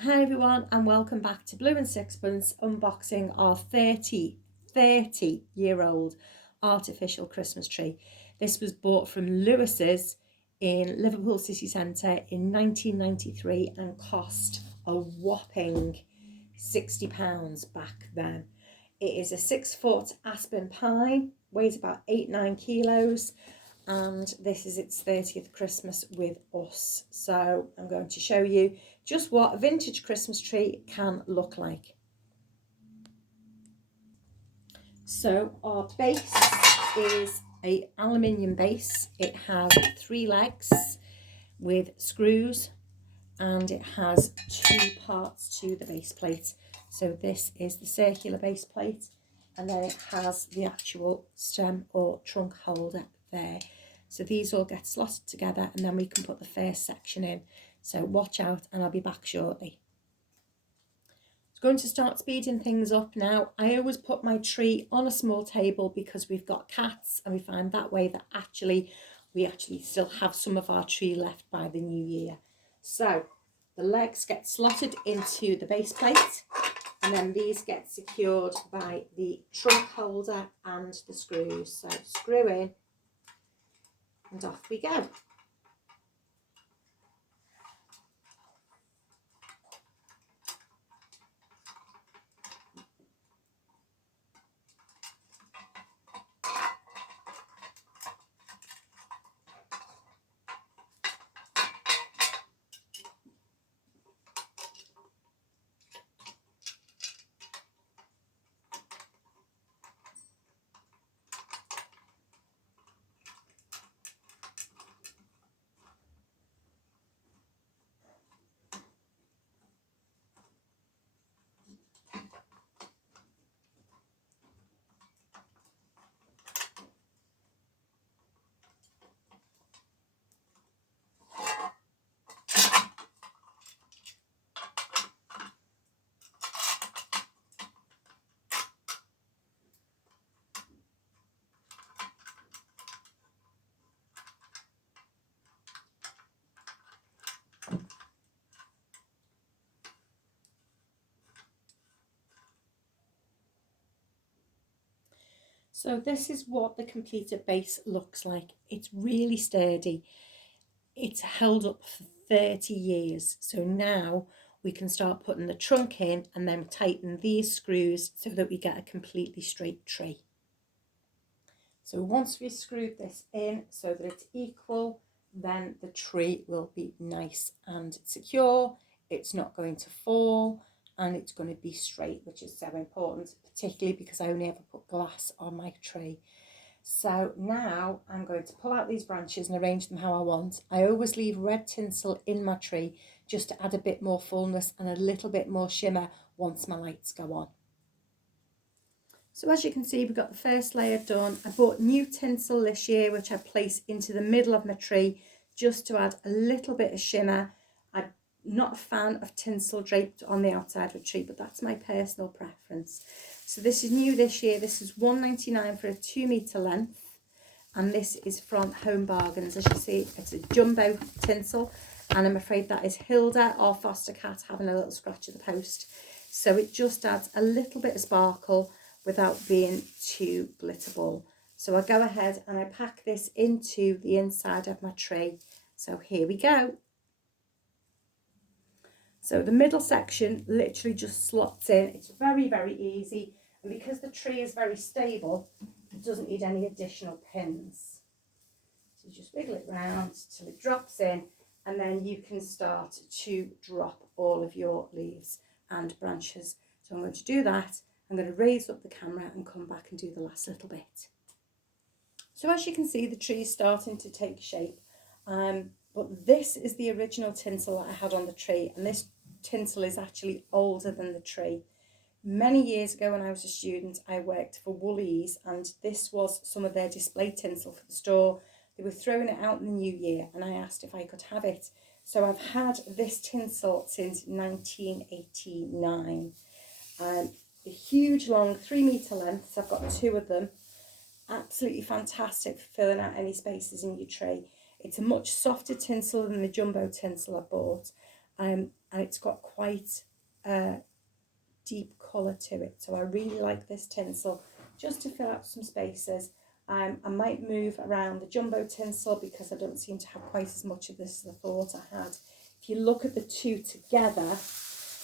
Hi everyone and welcome back to Blue and Sixpence unboxing our 30 year old artificial Christmas tree. This was bought from Lewis's in Liverpool city centre in 1993 and cost a whopping £60 back then. It is a 6 foot aspen pine, weighs about 8-9 kilos, and this is its 30th Christmas with us. So I'm going to show you just what a vintage Christmas tree can look like. So our base is a aluminium base. It has 3 legs with screws and it has 2 parts to the base plate. So this is the circular base plate and then it has the actual stem or trunk holder there. So these all get slotted together and then we can put the first section in. So watch out and I'll be back shortly. I'm going to start speeding things up now. I always put my tree on a small table because we've got cats and we find that way that we still have some of our tree left by the new year. So the legs get slotted into the base plate and then these get secured by the trunk holder and the screws. So screw in and off we go. So this is what the completed base looks like. It's really sturdy. It's held up for 30 years. So now we can start putting the trunk in and then tighten these screws so that we get a completely straight tree. So once we screwed this in so that it's equal, then the tree will be nice and secure. It's not going to fall and it's going to be straight, which is so important, particularly because I only ever put glass on my tree. So now I'm going to pull out these branches and arrange them how I want. I always leave red tinsel in my tree just to add a bit more fullness and a little bit more shimmer once my lights go on. So as you can see, we've got the first layer done. I bought new tinsel this year, which I place into the middle of my tree just to add a little bit of shimmer. I'm not a fan of tinsel draped on the outside of a tree, but that's my personal preference. So this is new this year. This is £1.99 for a 2 metre length. And this is from Home Bargains. As you see, it's a jumbo tinsel. And I'm afraid that is Hilda, our foster cat, having a little scratch at the post. So it just adds a little bit of sparkle without being too glitterball. So I go ahead and I pack this into the inside of my tree. So here we go. So the middle section literally just slots in. It's very, very easy. And because the tree is very stable, it doesn't need any additional pins. So you just wiggle it round till it drops in and then you can start to drop all of your leaves and branches. So I'm going to do that. I'm going to raise up the camera and come back and do the last little bit. So as you can see, the tree is starting to take shape. But this is the original tinsel that I had on the tree. And this tinsel is actually older than the tree. Many years ago when I was a student, I worked for Woolies and this was some of their display tinsel for the store. They were throwing it out in the new year and I asked if I could have it. So I've had this tinsel since 1989. A huge long 3 metre lengths. I've got 2 of them. Absolutely fantastic for filling out any spaces in your tree. It's a much softer tinsel than the jumbo tinsel I bought. and it's got quite a deep colour to it. So I really like this tinsel just to fill out some spaces. I might move around the jumbo tinsel because I don't seem to have quite as much of this as I thought I had. If you look at the two together,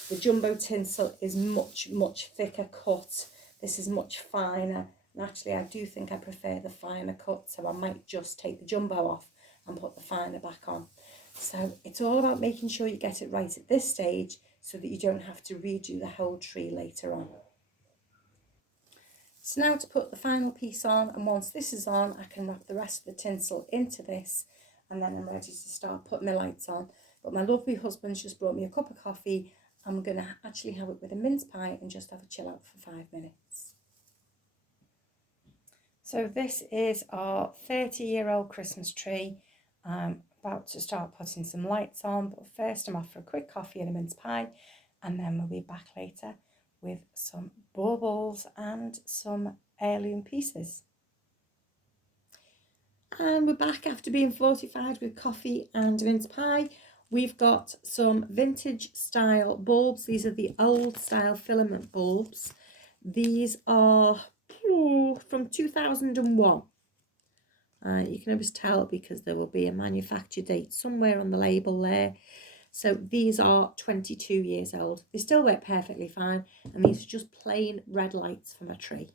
the jumbo tinsel is much thicker cut. This is much finer. And actually, I do think I prefer the finer cut, so I might just take the jumbo off and put the finer back on. So it's all about making sure you get it right at this stage so that you don't have to redo the whole tree later on. So now to put the final piece on, and once this is on, I can wrap the rest of the tinsel into this, and then I'm ready to start putting my lights on. But my lovely husband's just brought me a cup of coffee. I'm going to actually have it with a mince pie and just have a chill out for 5 minutes. So this is our 30-year-old Christmas tree. I'm about to start putting some lights on, but first I'm off for a quick coffee and a mince pie, and then we'll be back later with some baubles and some heirloom pieces. And we're back after being fortified with coffee and mince pie. We've got some vintage style bulbs. These are the old style filament bulbs. These are from 2001. You can always tell because there will be a manufacture date somewhere on the label there. So these are 22 years old. They still work perfectly fine, and these are just plain red lights from a tree.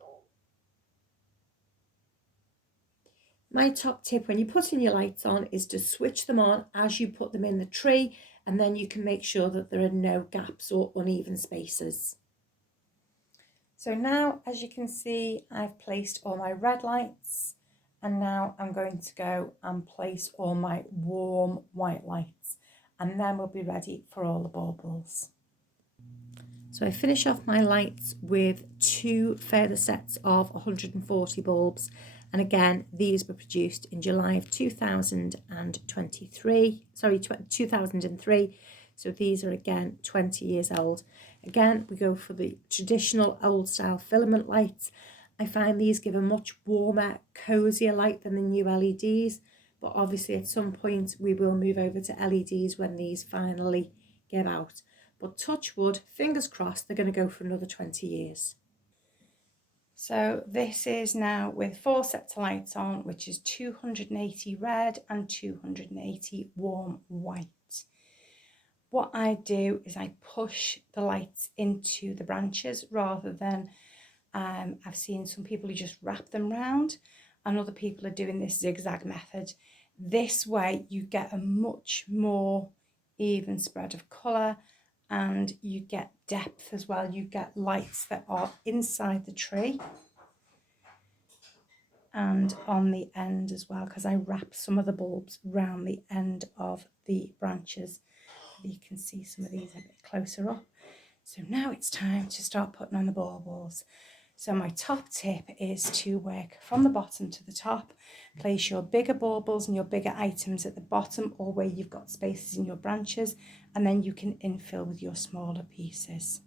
My top tip when you're putting your lights on is to switch them on as you put them in the tree, and then you can make sure that there are no gaps or uneven spaces. So now, as you can see, I've placed all my red lights, and now I'm going to go and place all my warm white lights, and then we'll be ready for all the baubles. So I finish off my lights with 2 further sets of 140 bulbs, and again these were produced in July of 2003, so these are again 20 years old. Again, we go for the traditional old style filament lights. I find these give a much warmer, cosier light than the new LEDs, but obviously at some point we will move over to LEDs when these finally give out. But touch wood, fingers crossed, they're going to go for another 20 years. So this is now with 4 sets of lights on, which is 280 red and 280 warm white. What I do is I push the lights into the branches rather than, I've seen some people who just wrap them round, and other people are doing this zigzag method. This way you get a much more even spread of colour, and you get depth as well. You get lights that are inside the tree and on the end as well, because I wrap some of the bulbs round the end of the branches. You can see some of these a bit closer up. So now it's time to start putting on the baubles. So my top tip is to work from the bottom to the top. Place your bigger baubles and your bigger items at the bottom, or where you've got spaces in your branches, and then you can infill with your smaller pieces.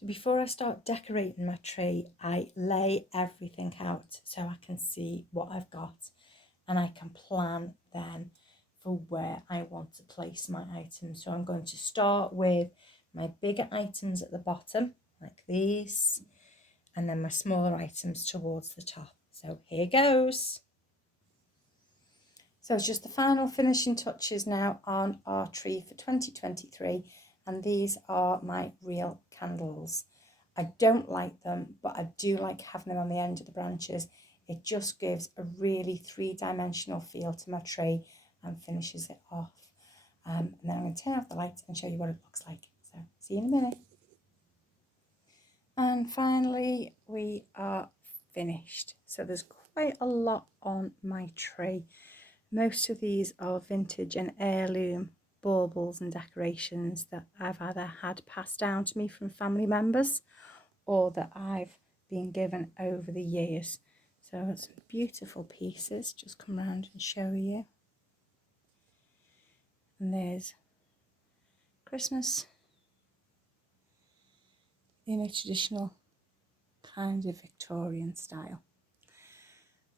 So before I start decorating my tree, I lay everything out so I can see what I've got, and I can plan then for where I want to place my items. So I'm going to start with my bigger items at the bottom, like these, and then my smaller items towards the top. So here goes. So it's just the final finishing touches now on our tree for 2023, and these are my real candles. I don't like them, but I do like having them on the end of the branches. It just gives a really 3-dimensional feel to my tree and finishes it off. And then I'm going to turn off the lights and show you what it looks like. So see you in a minute. And finally, we are finished. So there's quite a lot on my tree. Most of these are vintage and heirloom baubles and decorations that I've either had passed down to me from family members or that I've been given over the years. So it's some beautiful pieces. Just come around and show you. And there's Christmas in a traditional kind of Victorian style.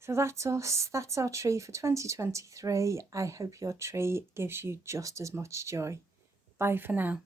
So that's us. That's our tree for 2023. I hope your tree gives you just as much joy. Bye for now.